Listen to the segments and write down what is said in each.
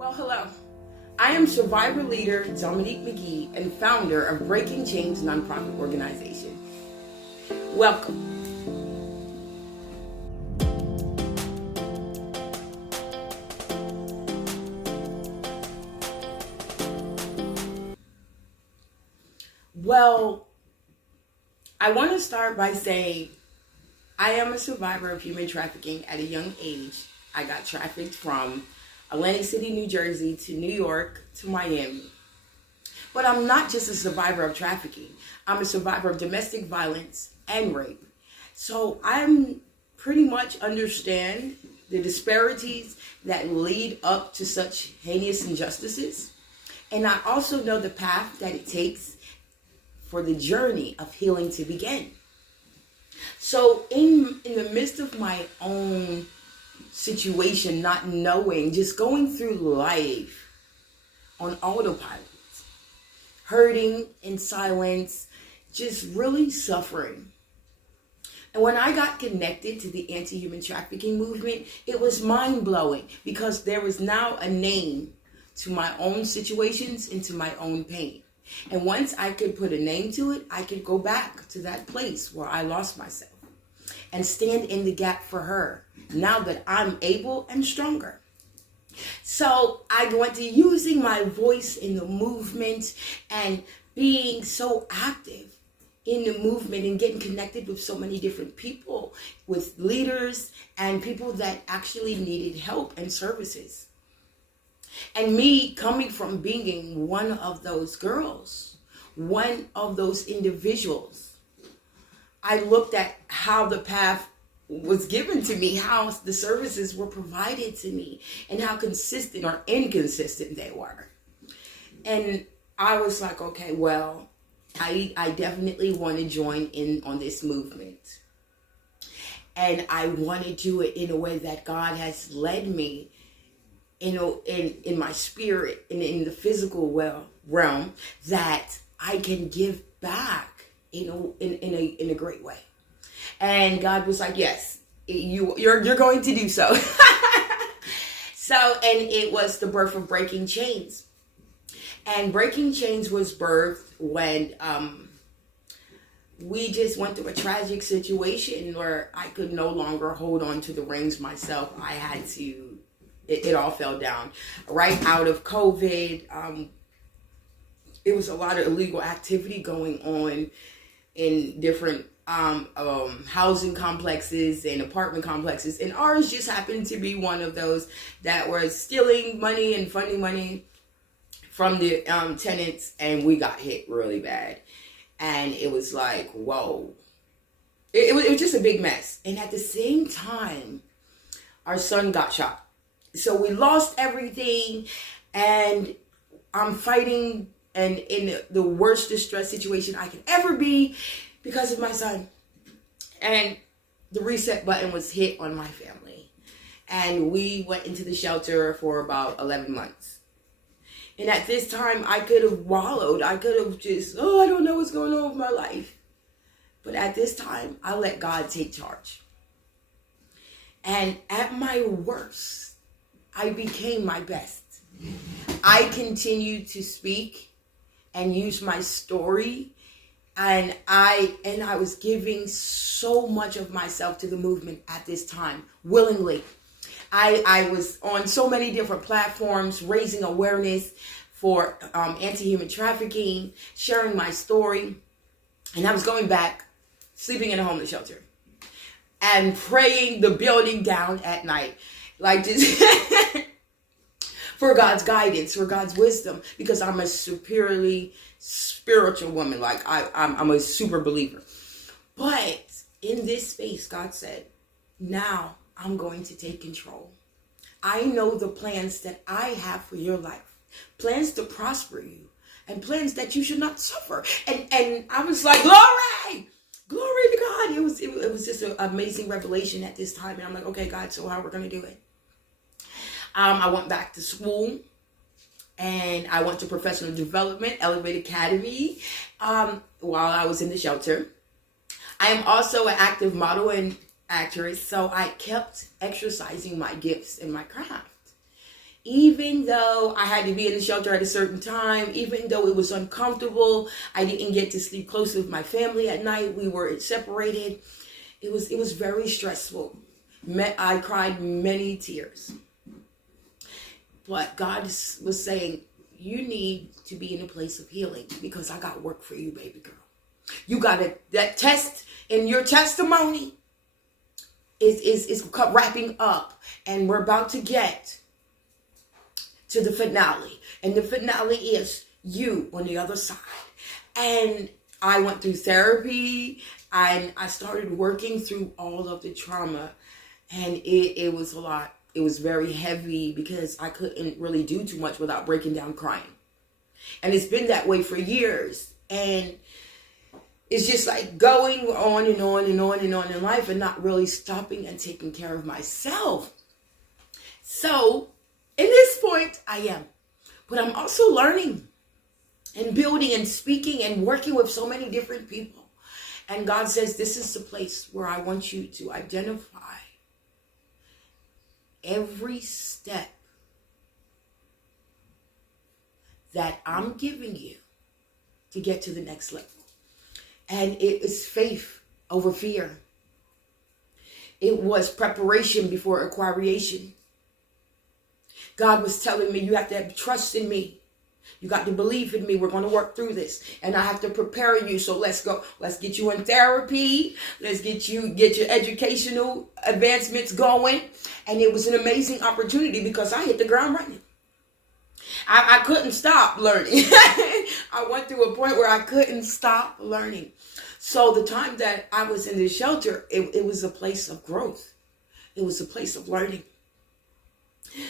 Well, hello. I am survivor leader Dominique McGee and founder of Breakin Khainz nonprofit organization. Welcome. Well, I want to start by saying I am a survivor of human trafficking at a young age. I got trafficked from Atlantic City, New Jersey to New York to Miami. But I'm not just a survivor of trafficking. I'm a survivor of domestic violence and rape. So I'm pretty much understand the disparities that lead up to such heinous injustices. And I also know the path that it takes for the journey of healing to begin. So in the midst of my own situation, not knowing, just going through life on autopilot, hurting in silence, just really suffering. And when I got connected to the anti-human trafficking movement, it was mind-blowing because there was now a name to my own situations and to my own pain. And once I could put a name to it, I could go back to that place where I lost myself and stand in the gap for her now that I'm able and stronger. So I went to using my voice in the movement and being so active in the movement and getting connected with so many different people, with leaders and people that actually needed help and services. And me coming from being one of those girls, one of those individuals, I looked at how the path was given to me, how the services were provided to me, and how consistent or inconsistent they were. And I was like, okay, well, I definitely want to join in on this movement. And I want to do it in a way that God has led me, in my spirit and in the physical realm, that I can give back in a great way. And God was like, yes, you're going to do so. And it was the birth of Breakin Khainz. And Breakin Khainz was birthed when we just went through a tragic situation where I could no longer hold on to the reins myself. I had to, it all fell down. Right out of COVID, it was a lot of illegal activity going on in different housing complexes and apartment complexes, and ours just happened to be one of those that was stealing money and funding money from the tenants, and we got hit really bad. And it was like, whoa, it was just a big mess. And at the same time, our son got shot, so we lost everything, and I'm fighting and in the worst distress situation I could ever be because of my son. And the reset button was hit on my family. And we went into the shelter for about 11 months. And at this time, I could have wallowed. I could have just, I don't know what's going on with my life. But at this time, I let God take charge. And at my worst, I became my best. I continued to speak and use my story, and I was giving so much of myself to the movement at this time, willingly. I was on so many different platforms, raising awareness for anti-human trafficking, sharing my story, and I was going back, sleeping in a homeless shelter, and praying the building down at night, like just for God's guidance, for God's wisdom, because I'm a superiorly spiritual woman. Like I'm a super believer. But in this space, God said, now I'm going to take control. I know the plans that I have for your life, plans to prosper you, and plans that you should not suffer. And I was like, glory to God. It was just an amazing revelation at this time. And I'm like, okay, God, so how we're going to do it? I went back to school, and I went to professional development, Elevate Academy, while I was in the shelter. I am also an active model and actress, so I kept exercising my gifts and my craft. Even though I had to be in the shelter at a certain time, even though it was uncomfortable, I didn't get to sleep close with my family at night. We were separated. It was very stressful. I cried many tears. But God was saying, you need to be in a place of healing because I got work for you, baby girl. You got that test in your testimony is wrapping up, and we're about to get to the finale. And the finale is you on the other side. And I went through therapy, and I started working through all of the trauma, and it was a lot. It was very heavy because I couldn't really do too much without breaking down crying. And it's been that way for years. And it's just like going on and on and on and on in life and not really stopping and taking care of myself. So, in this point, I am. But I'm also learning and building and speaking and working with so many different people. And God says, this is the place where I want you to identify every step that I'm giving you to get to the next level. And it is faith over fear. It was preparation before acquiration. God was telling me, you have to have trust in me. You got to believe in me. We're going to work through this. And I have to prepare you. So let's go. Let's get you in therapy. Let's get your educational advancements going. And it was an amazing opportunity because I hit the ground running. I couldn't stop learning. I went through a point where I couldn't stop learning. So the time that I was in the shelter, it was a place of growth. It was a place of learning.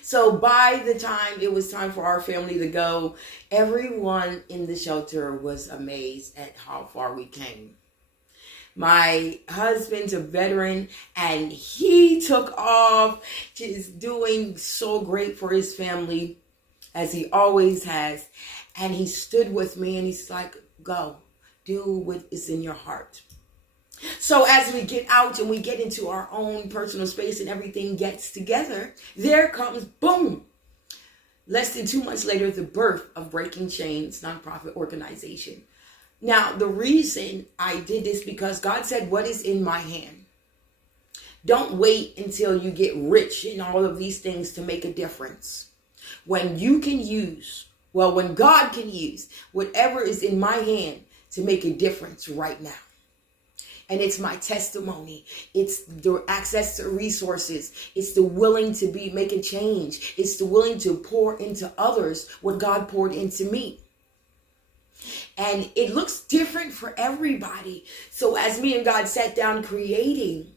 So by the time it was time for our family to go, everyone in the shelter was amazed at how far we came. My husband's a veteran, and he took off, just doing so great for his family, as he always has. And he stood with me, and he's like, go, do what is in your heart. So as we get out and we get into our own personal space and everything gets together, there comes, boom, less than 2 months later, the birth of Breakin Khainz nonprofit organization. Now, the reason I did this because God said, what is in my hand? Don't wait until you get rich in all of these things to make a difference. When you can use, when God can use whatever is in my hand to make a difference right now. And it's my testimony. It's the access to resources. It's the willing to make a change. It's the willing to pour into others what God poured into me. And it looks different for everybody. So as me and God sat down creating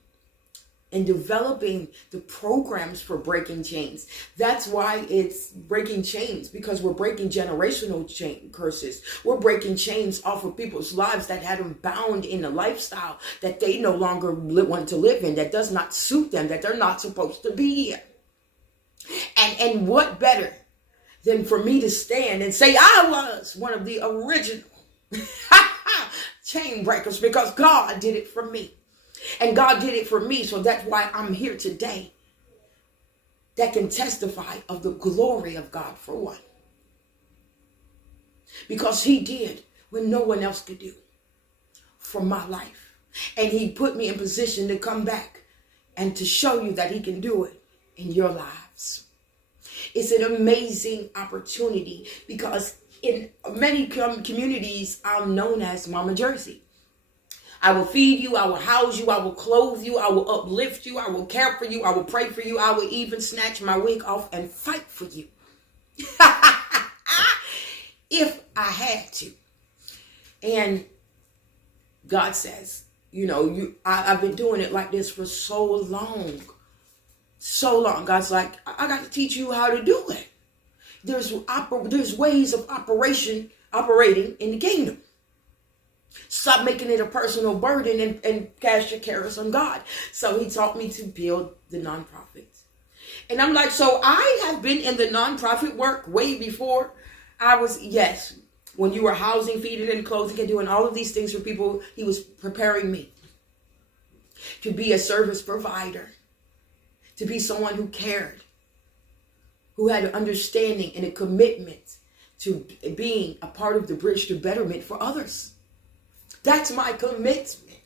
and developing the programs for Breakin Khainz. That's why it's Breakin Khainz, because we're breaking generational curses. We're breaking chains off of people's lives that had them bound in a lifestyle that they no longer want to live in, that does not suit them, that they're not supposed to be in. And what better than for me to stand and say I was one of the original chain breakers, because God did it for me. And God did it for me, so that's why I'm here today, that can testify of the glory of God, for one. Because he did what no one else could do for my life. And he put me in position to come back and to show you that he can do it in your lives. It's an amazing opportunity because in many communities, I'm known as Mama Jersey. I will feed you, I will house you, I will clothe you, I will uplift you, I will care for you, I will pray for you, I will even snatch my wig off and fight for you. If I had to. And God says, I've been doing it like this for so long. So long. God's like, I got to teach you how to do it. There's ways of operating in the kingdom. Stop making it a personal burden and cast your cares on God. So he taught me to build the nonprofit. And I'm like, so I have been in the nonprofit work way before I was, yes, when you were housing, feeding, and clothing, and doing all of these things for people, he was preparing me to be a service provider, to be someone who cared, who had an understanding and a commitment to being a part of the bridge to betterment for others. That's my commitment.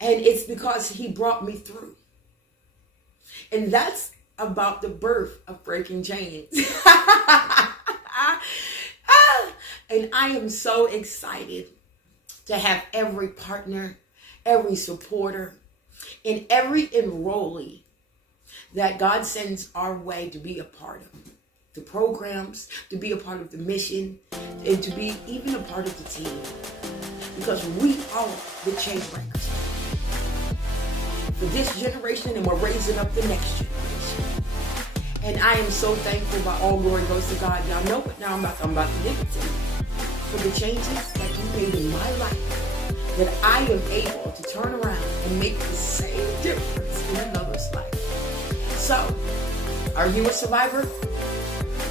And it's because he brought me through. And that's about the birth of Breakin Khainz. And I am so excited to have every partner, every supporter, and every enrollee that God sends our way to be a part of the programs, to be a part of the mission, and to be even a part of the team. Because we are the change breakers for this generation, and we're raising up the next generation. And I am so thankful. By all glory goes to God. Y'all know it now. I'm about to give it to you. For the changes that you made in my life, that I am able to turn around and make the same difference in another's life. So, are you a survivor?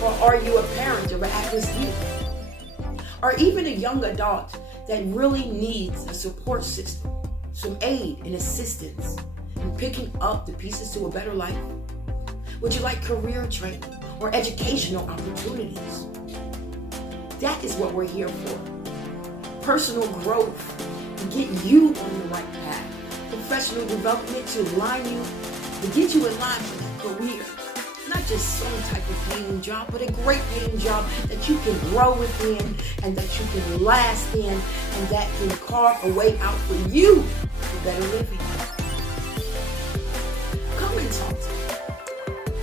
Or are you a parent of an at-risk youth? Or even a young adult that really needs a support system, some aid and assistance in picking up the pieces to a better life? Would you like career training or educational opportunities? That is what we're here for. Personal growth to get you on the right path. Professional development to align you, to get you in line for that career. Not just some type of paying job, but a great paying job that you can grow within and that you can last in and that can carve a way out for you for better living. Come and talk to me.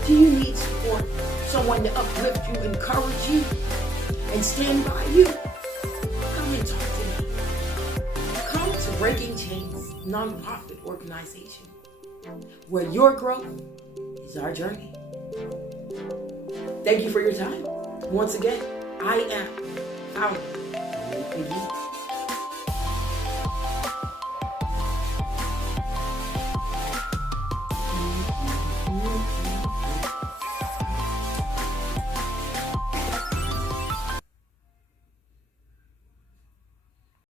Do you need support? Someone to uplift you, encourage you, and stand by you? Come and talk to me. Come to Breakin Khainz nonprofit organization, where your growth is our journey. Thank you for your time. Once again, I am founder of McGee.